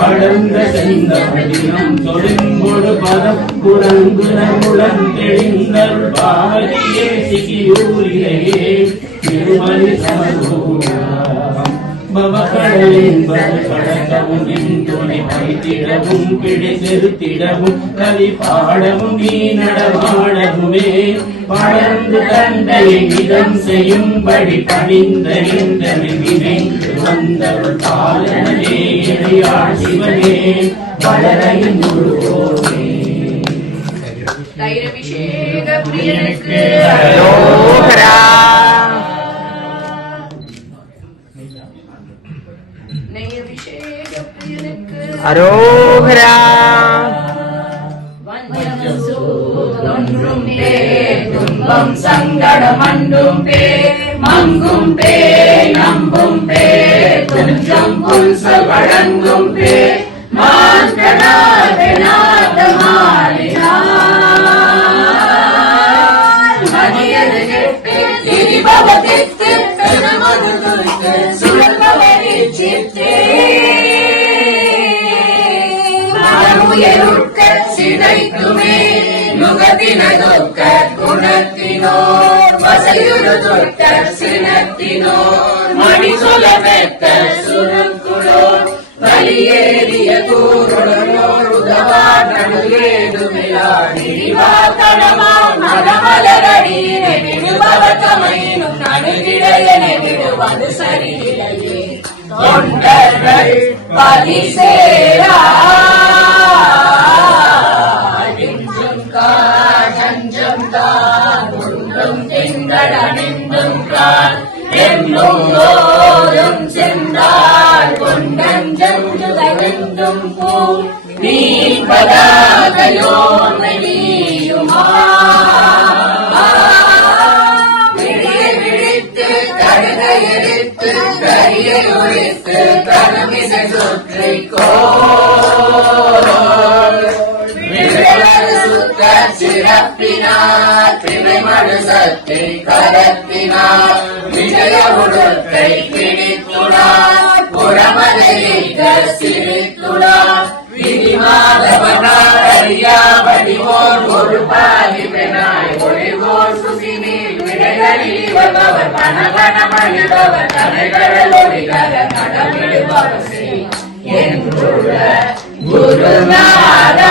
படர்ந்த செந்தமதினம் தொழின்பொடு பதம் குரங்குணமுடன் தெளிந்தருள் பாரியே சிகியூரிலேயே திருமணி சமர்பூரம் பவக்கடலின் பது துணை வைத்திடவும் பிழை கவி பாடவும் நீ நடமாடவுமே. பழந்து தந்தையை இதம் செய்யும்படி பணிந்த இந்த நினைந்து வந்தருள் பாலனே சிவனே வளரையும் முழுவோமே தைரபிஷேக பிரியனுக்கு அரோகரா துன்பம் சங்கடம் அண்டும் பே மங்கும் பே நம்பும் பே துஞ்சம் புல்ச வழங்கும் பே சுழல்பவரி சித்தே உயரும் நுகத்தினதொக்க குணத்தினோர். வசையுறு சினத்தினோர். மணி சொல பெத்த வலியேறிய கூருடனோர் உதவா நடுவேதுமிழா தடமா மதமலரடி விடுவது தொண்டர்கள் பரிசேரா தான் உண்டும் திங்கள் அணிந்தும் கால் என்னும் ஓரும் சென்றால் கொண்டஞ்சம் துகழ்ந்தும் பூ நீ பதாகையோ மணியுமா விழித்து எடுத்து கரியை ஒழித்து கனமிசை சுற்றிக்கோ. சிறப்பினார் திரைமடு சத்தை கரத்தினார் விஜய உடற்கை பிடித்துடார் புறமதையிட்ட சிரித்துடார் விதிமாதவனார் அறியா ஒரு பாதி பெணாய் ஒளிவோர் சுகினீர் விடைகளி வருபவர் பணபண மணிபவர் தலைகள் ஒளிகர நடமிடுபவர் செய் என்றுள்ள குருநாதா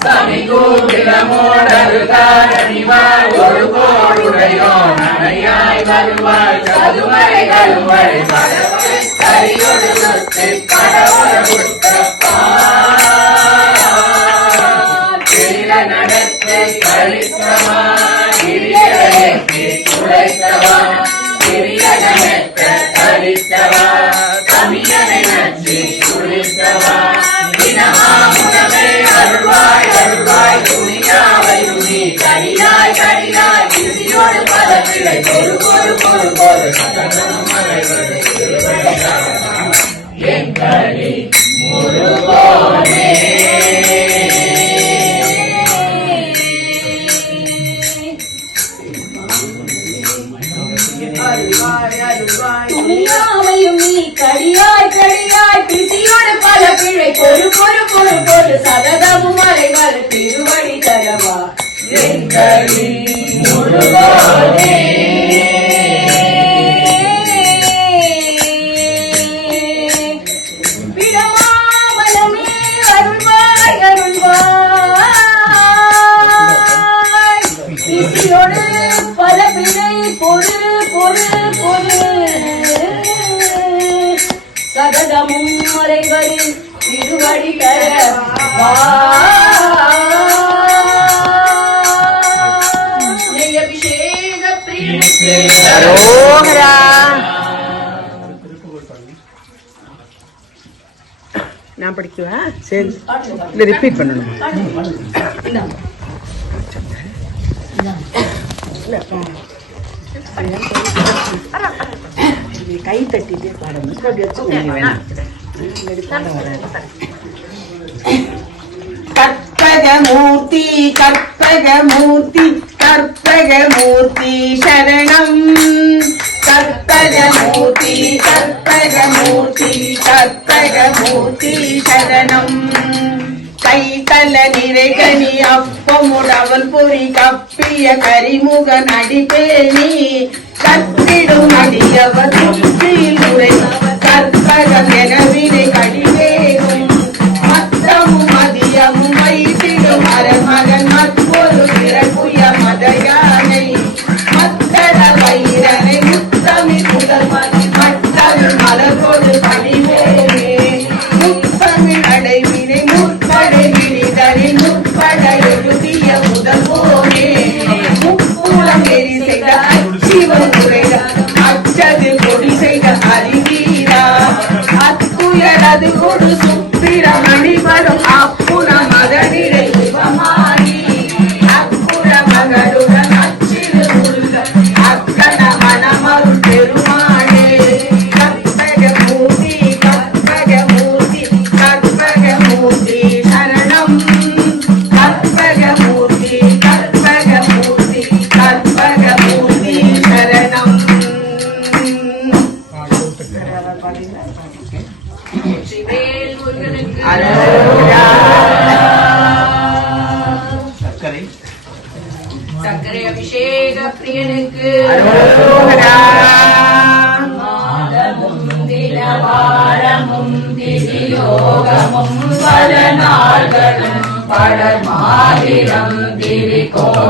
முத்த கயத்தினார் சுடகனுவற்ற பகுத்துளார் ஒரு கோடுடையோ நனையாய் வருவாய் சதுமறை கருவறை படவை கரியோடு சுத்தி படவர மறைவது சததமும் மறைவரின் திருவடி அபிஷேக நான் படிக்கவா சரி இல்லை ரிப்பீட் பண்ணணும் വെള്ളം കൈ തട്ടിട്ട് പടന്നു കുറച്ച് ഉണി വേണം. കർപ്പകമൂർത്തി കർപ്പകമൂർത്തി കർപ്പകമൂർത്തി ശരണം. കർപ്പകമൂർത്തി കർപ്പകമൂർത്തി കർപ്പകമൂർത്തി ശരണം. கைத்தல நிறைகனி அப்பமுடவல் பொறி கப்பிய கரிமுகன் அடிப்பேணி கத்திடும் அடியவர் சுற்றில் உரை கற்பகம் எனவினை கடிவேகும். மத்தமும் மதியமும் வைத்திடும் மரமகன்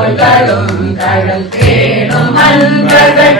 திரிகோள்களும் கடல் தேனும் அன்பர்கள்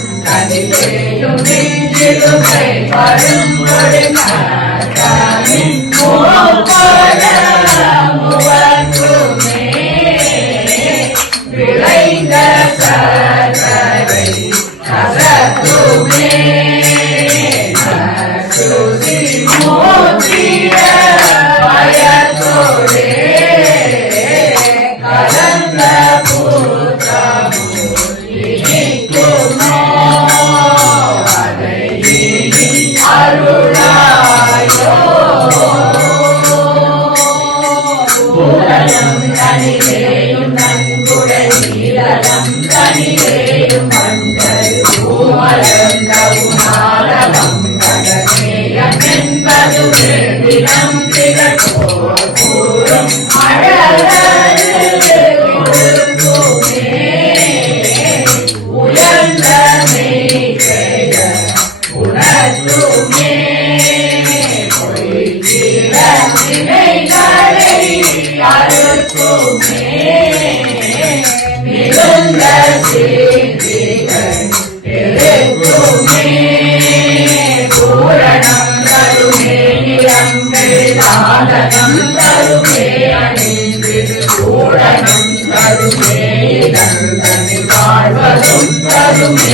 Oh, அணிந்திரு தருமே வாழ்வதும் தருமே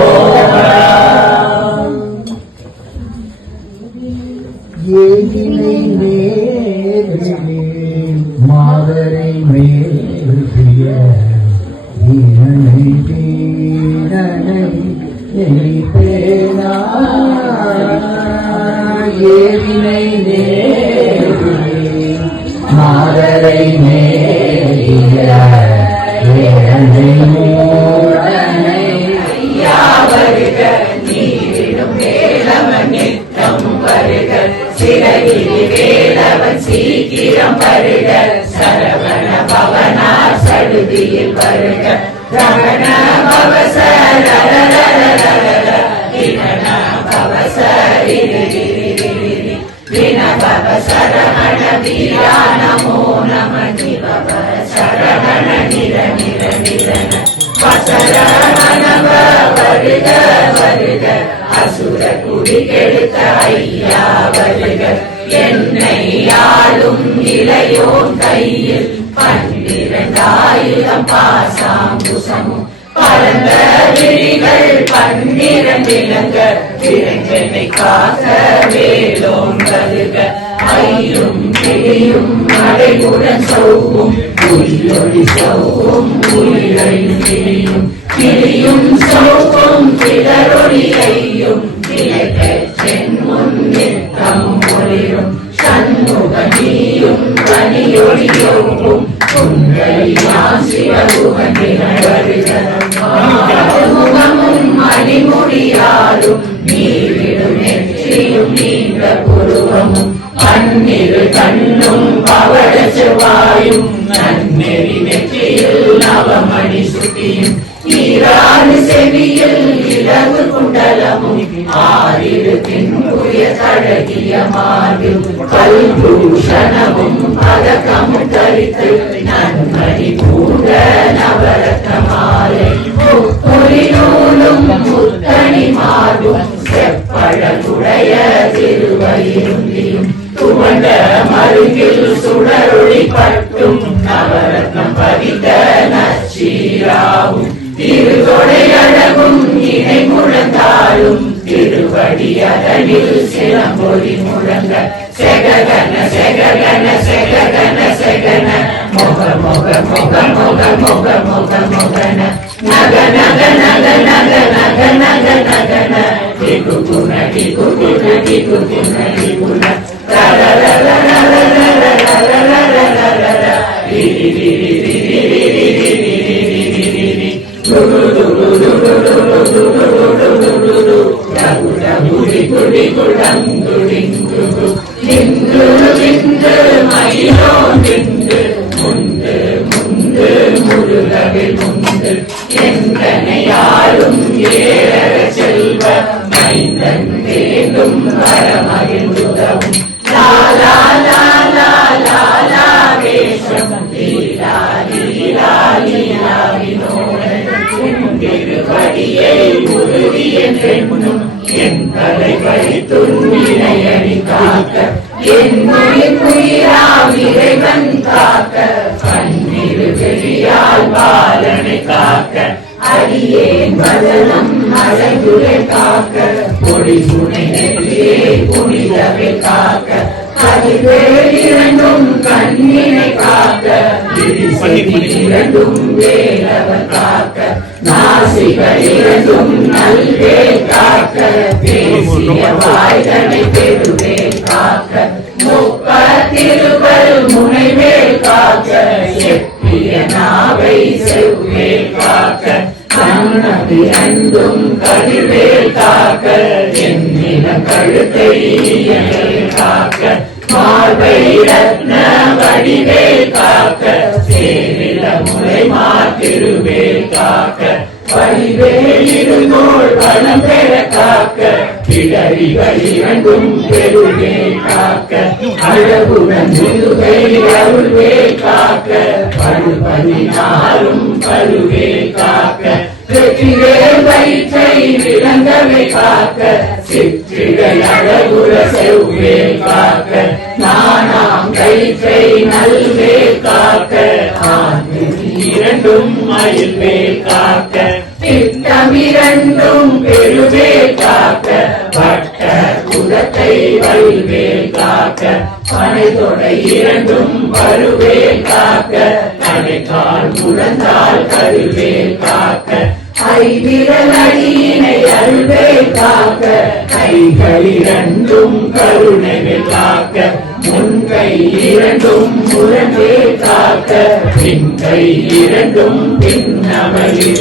மாதரை மேல்பிய ஈரனை வீரனை எளிப்பேனா ஏவினை நேரிலே மாதரை மேலிய ஏழை மூடனை வருக வேலவன் சீக்கிரம் வருக சரவண பவனா சடுதியில் வருக ரமண பவசர சரவண வீரா நமோ நம நிவ சரவண நிர நிர நிரன வசரணவ வருக வருக அசுர குடி ஐயா வருக என்னை ஆளும் இளையோன் கையில் பன்னிரண்டாயிரம் பாசாங்குசமும் பரந்த விழிகள் பன்னிரண்டிலங்க விரைஞ்சனை காக்க வேலோன் வருக ஐயும் கிளியும் மழையுடன் சௌவும் உயிரொளி சௌவும் உயிரையும் கிளியும். கிளியும் சௌவும் கிளரொளியையும் ஐயும் മുന്നിൽ തമ്പൊളിയും സന്മുഖനിയും പനിയൊളിയൊങ്കും മുഖമും മണിമുടിയാലും നീരിടും നെറ്റിയും നീണ്ട പുരുവമും കണ്ണിൽ കണ്ണും പവട ചെവായും നന്മരി നവമണി സുട്ടിയും ஆறிரு பின்புய தழகிய மார்பில் கல்பூஷணமும் பதக்கமும் தரித்து நன்மணி பூண்ட நவரத்ன மாலை முப்புரி நூலும் முத்தணி மார்பும் செப்பழகுடைய திருவயிருந்தியும் துவண்ட மருங்கில் சுடரொளி பட்டும் நவரத்னம் பதித்த நச்சீராவும் திருதொடை அழகும் இணை முழந்தாலும் திருவடியதனில் சிலம்பொலி முழங்க செககன செககன செககன செகன முக முக முக முக முக முக முகன நக நக நக நக நக நக நகன டிகு குண டிகு குண டிகு குண டிகுண டுடு டுடு டுடு டுடு டுடு உறுதி என்றே முன்னும் அடியேன் வதனம் அழகுரை காக்க பொடி துணை நெற்றியே புனிதவை காக்க. இரண்டும் கண்ணினை காக்க இரண்டும் வேலவன் காக்க நாசிகள் இரண்டும் நல்வேல் காக்க பேசிய வாய்தனை பெருவே காக்க முப்ப காக்க செப்பிய நாவை காக்க கதிர்வேல் காக்க கழுத்தை காக்க மார்பை ரத்ன வடிவேல் காக்க சேரில முறை மாத்திருவேல் காக்க வடிவேல் பெற காக்க கிளறிகள் இரண்டும் காக்க அழகுடன் முதுகை காக்க காக்க வயிற்றை காக்க அழகுற செவ்வே காக்க நானாம் கயிற்றை நல்வேல் காக்க. இரண்டும் மயில்வேல் காக்க. திட்டம் இரண்டும் பெருவேல் காக்க. பட்ட குலத்தை வல்வேல் காக்க. பனை தொடை இரண்டும் வருவேல் காக்க. கடைக்கால் முழந்தால் கருவேல் காக்க. ஐவிரல் அடியினை அருள்வேல் காக்க. கைகள் இரண்டும் கருணைகள் காக்க. முன்கை இரண்டும் முரண்வேல் காக்க. பின்கை இரண்டும் பின்னமல்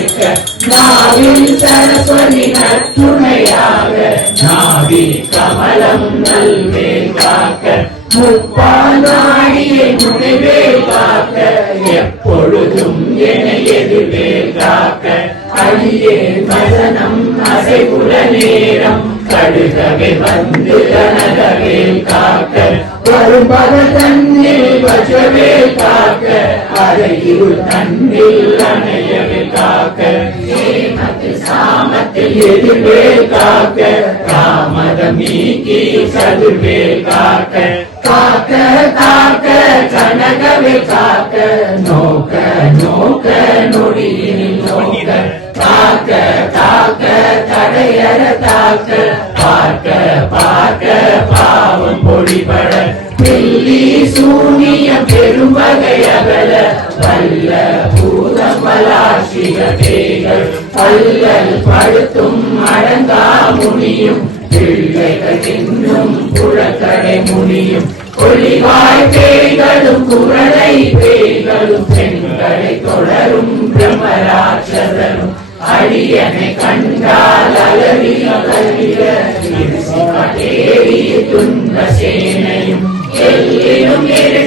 நாவில் சரஸ்வதி நற்றுணையாக நாவி கமலம் நல்வேல் காக்க. முப்பாநாடியை முனைவேல் காக்க. எப்பொழுதும் என எதிர்வேல் காக்க. அடியே நேரம். கடுகவே வந்து காக்க. வரும் தன்னில் வசவேல் காக்க அறையில் தன்னில் அணையவே காக்க சாமத்தில் எதிர்வேல் காக்க தாமதம் நீக்கி காக்க காக்க காக்க கனகவே காக்க நோக்க நோக்க நொடியில் நோக்க காக்க காக்க தடையற பார்க்க பார்க்க பாவம் பொழிபட பில்லி சூனியம் பெரும் வகை அகல வல்ல பூதம் பேய்கள் பல்லல் படுத்தும் அடங்கா முனியும் பிள்ளைகள் இன்னும் புழக்கடை முனியும் ஒளிவாய் பேய்களும் குரலை பேய்களும் பெண்களை தொடரும் பிரம்மராட்சதனும் அடியனை கண்டால் அலறி அலறிய தேவி துன்ப சேனையும். எல்லிலும் இருட்டி